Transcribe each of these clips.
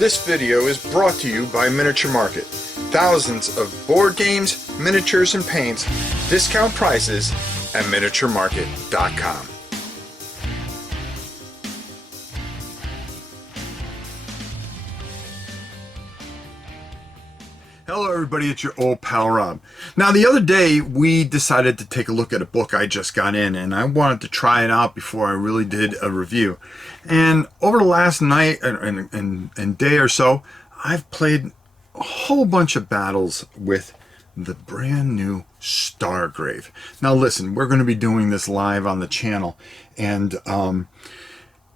This video is brought to you by Miniature Market. Thousands of board games, miniatures, and paints, discount prices at miniaturemarket.com. Hello everybody, it's your old pal Rob. Now the other day we decided to take a look at a book I just got in, and I wanted to try it out before I really did a review. And over the last night and day or so, I've played a whole bunch of battles with the brand new Stargrave. Now listen, we're going to be doing this live on the channel and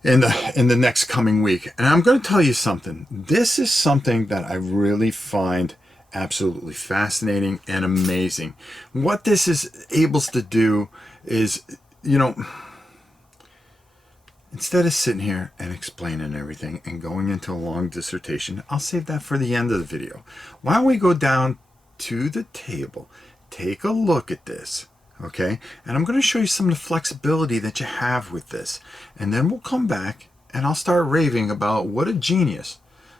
in the next coming week. And I'm going to tell you something. This is something that I really find absolutely fascinating and amazing. What this is able to do is, you know, instead of sitting here and explaining everything and going into a long dissertation, I'll save that for the end of the video. Why don't we go down to the table, take a look at this, okay? And I'm going to show you some of the flexibility that you have with this. And then we'll come back and I'll start raving about what a genius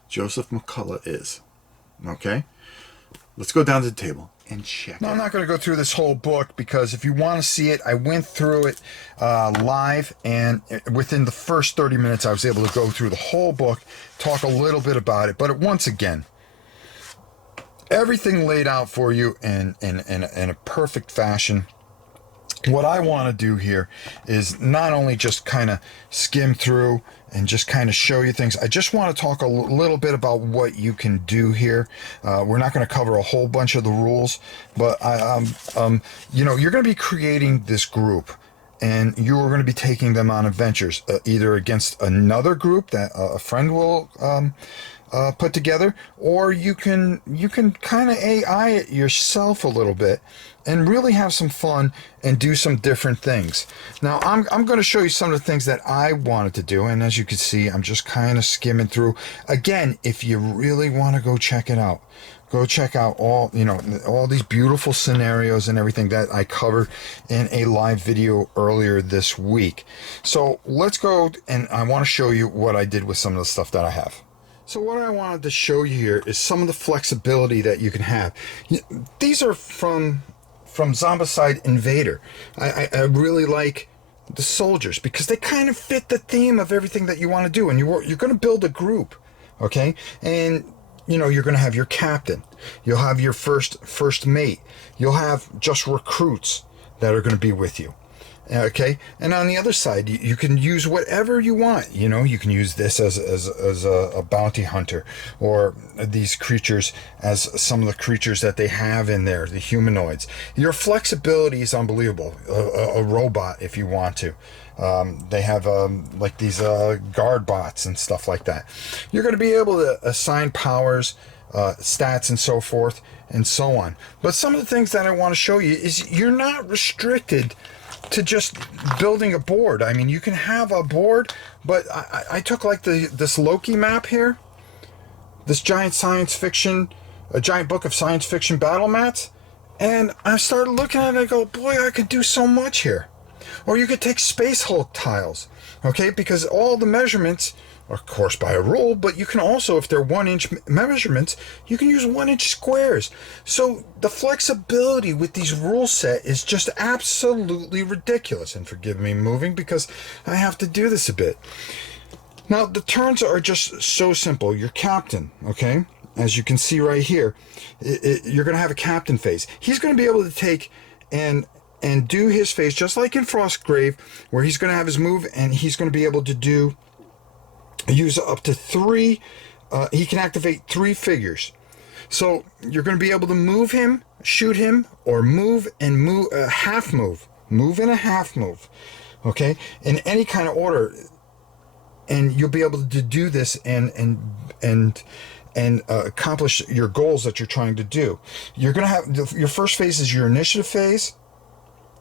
Joseph McCullough is, okay? Let's go down to the table and check it out. I'm not going to go through this whole book because if you want to see it, I went through it live, and within the first 30 minutes I was able to go through the whole book, talk a little bit about it. But once again, everything laid out for you in a perfect fashion. What I want to do here is not only just kind of skim through and just kind of show you things. I just want to talk a little bit about what you can do here. We're not going to cover a whole bunch of the rules, but you know, you're going to be creating this group, and you are going to be taking them on adventures, either against another group that a friend will put together, or you can kind of AI it yourself a little bit and really have some fun and do some different things. Now I'm going to show you some of the things that I wanted to do, and as you can see, I'm just kind of skimming through. Again, if you really want to go check it out, go check out all, you know, all these beautiful scenarios and everything that I covered in a live video earlier this week. So let's go, and I want to show you what I did with some of the stuff that I have. So what I wanted to show you here is some of the flexibility that you can have. These are from Zombicide Invader. I really like the soldiers because they kind of fit the theme of everything that you want to do, and you're going to build a group, okay? And you know, you're going to have your captain, you'll have your first mate, you'll have just recruits that are going to be with you. Okay, and on the other side, you can use whatever you want. You know, you can use this as a bounty hunter, or these creatures as some of the creatures that they have in there, the humanoids. Your flexibility is unbelievable. A robot, if you want to. They have like these guard bots and stuff like that. You're going to be able to assign powers, stats, and so forth and so on. But some of the things that I want to show you is you're not restricted to just building a board. I mean, you can have a board, but I took like this Loki map here, this giant book of science fiction battle mats, and I started looking at it and I go, boy, I could do so much here. Or you could take Space Hulk tiles, okay, because all the measurements, of course by a rule, but you can also, if they're 1-inch measurements, you can use 1-inch squares. So the flexibility with these rule set is just absolutely ridiculous. And forgive me moving because I have to do this a bit. Now the turns are just so simple. Your captain, okay, as you can see right here, you're going to have a captain phase. He's going to be able to take and do his phase just like in Frostgrave, where he's going to have his move, and he's going to be able to use up to 3, he can activate 3 figures. So you're going to be able to move him, shoot him, or move and move a half move, move and a half move, okay, in any kind of order, and you'll be able to do this and accomplish your goals that you're trying to do. You're going to have your first phase is your initiative phase.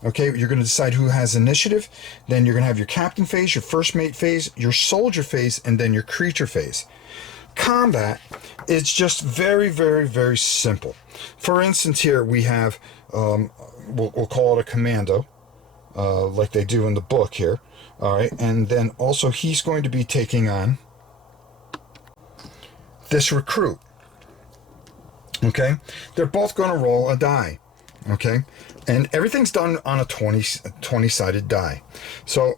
Okay, you're going to decide who has initiative. Then you're going to have your captain phase, your first mate phase, your soldier phase, and then your creature phase. Combat is just very, very, very simple. For instance, here we have, we'll call it a commando, like they do in the book here. All right, and then also he's going to be taking on this recruit. Okay, they're both going to roll a die. Okay, and everything's done on a 20-sided die. So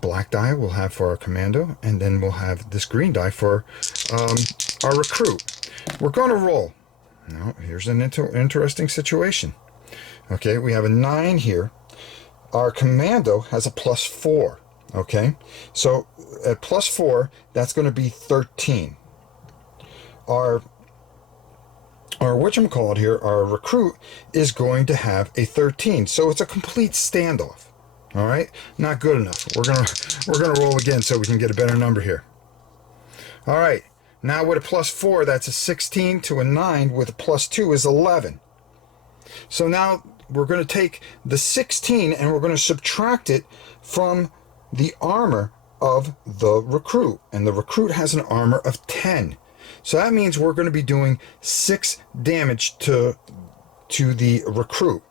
black die we'll have for our commando, and then we'll have this green die for our recruit. We're going to roll. Now, here's an interesting situation. Okay, we have a 9 here. Our commando has a +4. Okay, so at +4, that's going to be 13. Our whatchamacallit here, our recruit, is going to have a 13. So it's a complete standoff. All right, not good enough. We're gonna roll again so we can get a better number here. All right, now with a +4, that's a 16 to a 9. With a +2 is 11. So now we're going to take the 16 and we're going to subtract it from the armor of the recruit, and the recruit has an armor of 10. So that means we're going to be doing 6 damage to the recruit,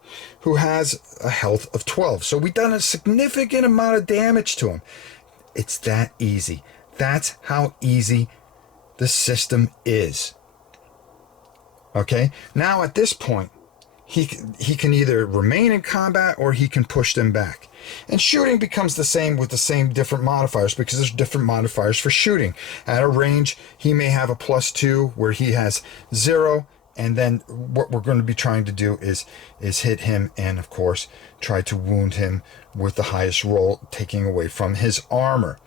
who has a health of 12. So we've done a significant amount of damage to him. It's that easy. That's how easy the system is. Okay, now at this point, he can either remain in combat or he can push them back. And shooting becomes the same with the same different modifiers, because there's different modifiers for shooting. At a range, he may have a +2 where he has 0, and then what we're going to be trying to do is hit him and, of course, try to wound him with the highest roll, taking away from his armor.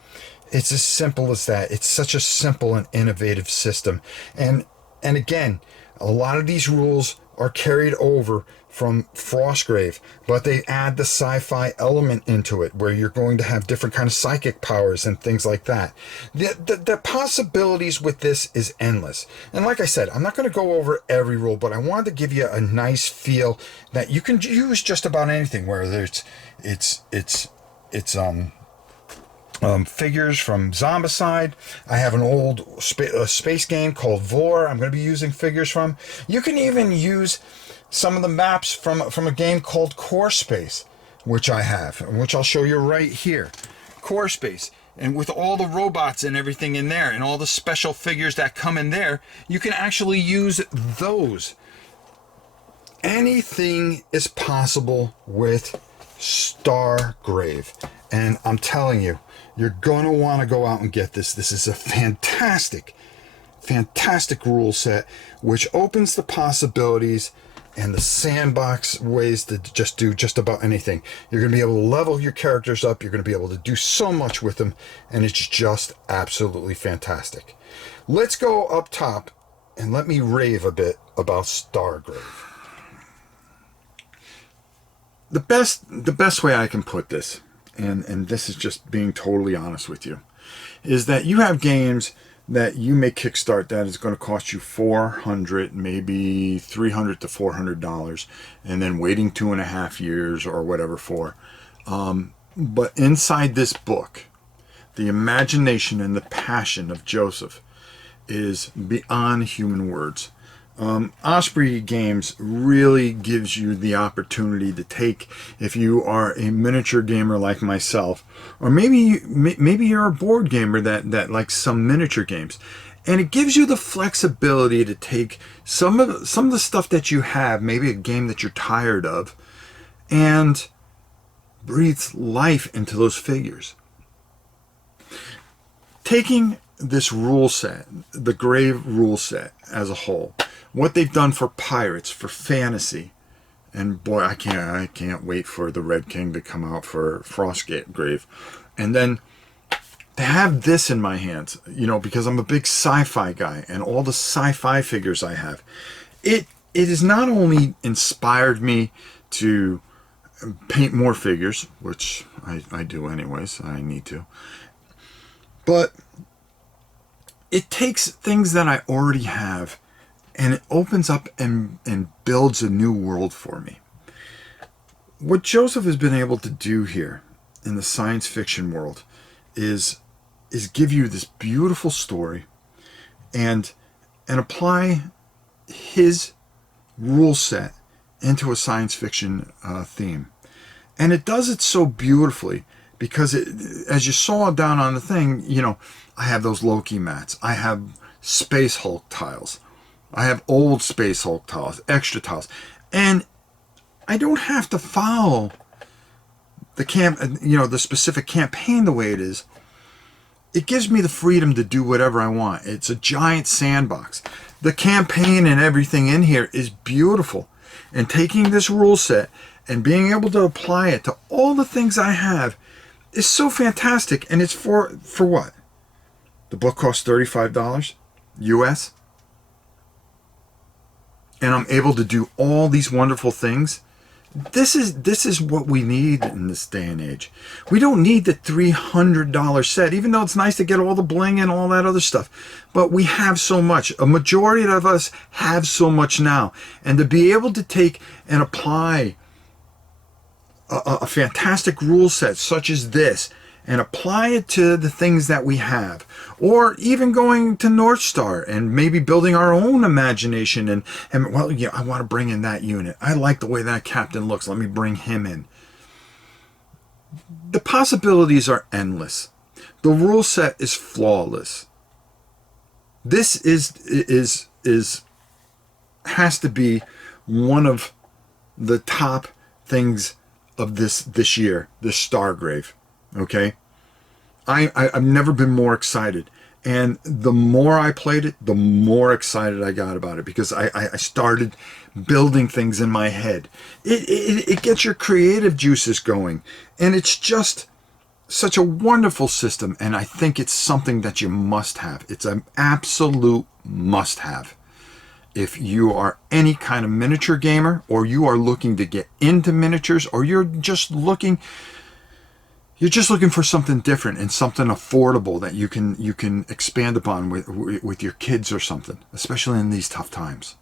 It's as simple as that. It's such a simple and innovative system. And again, a lot of these rules are carried over from Frostgrave, but they add the sci-fi element into it, where you're going to have different kind of psychic powers and things like that. The possibilities with this is endless. And like I said, I'm not going to go over every rule, but I wanted to give you a nice feel that you can use just about anything, whether it's figures from Zombicide. I have an old space game called Vor I'm going to be using figures from. You can even use some of the maps from a game called Core Space, which I have, which I'll show you right here. Core Space. And with all the robots and everything in there, and all the special figures that come in there, you can actually use those. Anything is possible with Stargrave. And I'm telling you, you're going to want to go out and get this. This is a fantastic rule set, which opens the possibilities and the sandbox ways to just do just about anything. You're going to be able to level your characters up. You're going to be able to do so much with them, and it's just absolutely fantastic. Let's go up top and let me rave a bit about Stargrave. The best way I can put this, and this is just being totally honest with you, is that you have games that you may kickstart that is going to cost you $400, maybe $300 to $400, and then waiting 2.5 years or whatever for. But inside this book, the imagination and the passion of Joseph is beyond human words. Osprey Games really gives you the opportunity to take, if you are a miniature gamer like myself, or maybe you're a board gamer that likes some miniature games, and it gives you the flexibility to take some of the stuff that you have, maybe a game that you're tired of, and breathes life into those figures. Taking this rule set, the Grave rule set as a whole, what they've done for pirates, for fantasy, and boy, I can't wait for the Red King to come out for Frostgrave, and then to have this in my hands, because I'm a big sci-fi guy, and all the sci-fi figures I have, it has not only inspired me to paint more figures, which I do anyways, I need to, but it takes things that I already have, and it opens up and builds a new world for me. What Joseph has been able to do here in the science fiction world is give you this beautiful story and apply his rule set into a science fiction theme. And it does it so beautifully because, as you saw down on the thing, I have those Loki mats. I have Space Hulk tiles. I have old Space Hulk tiles, extra tiles. And I don't have to follow the specific campaign the way it is. It gives me the freedom to do whatever I want. It's a giant sandbox. The campaign and everything in here is beautiful. And taking this rule set and being able to apply it to all the things I have is so fantastic. And it's for what? The book costs $35 US. And I'm able to do all these wonderful things. This is what we need in this day and age. We don't need the $300 set, even though it's nice to get all the bling and all that other stuff. But we have so much. A majority of us have so much now. And to be able to take and apply a fantastic rule set such as this and apply it to the things that we have, or even going to North Star and maybe building our own imagination and well, yeah, I want to bring in that unit. I like the way that captain looks. Let me bring him in. The possibilities are endless. The rule set is flawless. This has to be one of the top things of this year, this Stargrave. Okay, I've never been more excited, and the more I played it, the more excited I got about it, because I started building things in my head. It gets your creative juices going, and it's just such a wonderful system, and I think it's something that you must have. It's an absolute must have. If you are any kind of miniature gamer, or you are looking to get into miniatures, or you're just looking for something different and something affordable that you can expand upon with your kids or something, especially in these tough times.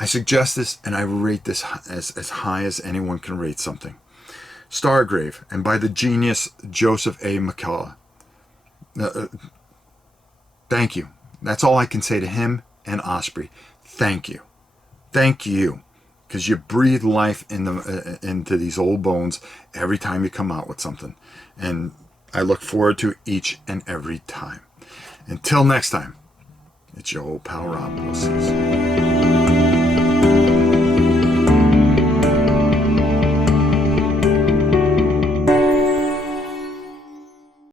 I suggest this, and I rate this as high as anyone can rate something. Stargrave, and by the genius Joseph McCullough. Thank you. That's all I can say to him and Osprey. Thank you. Thank you. Because you breathe life into these old bones every time you come out with something. And I look forward to each and every time. Until next time, it's your old pal Rob. We'll see you soon.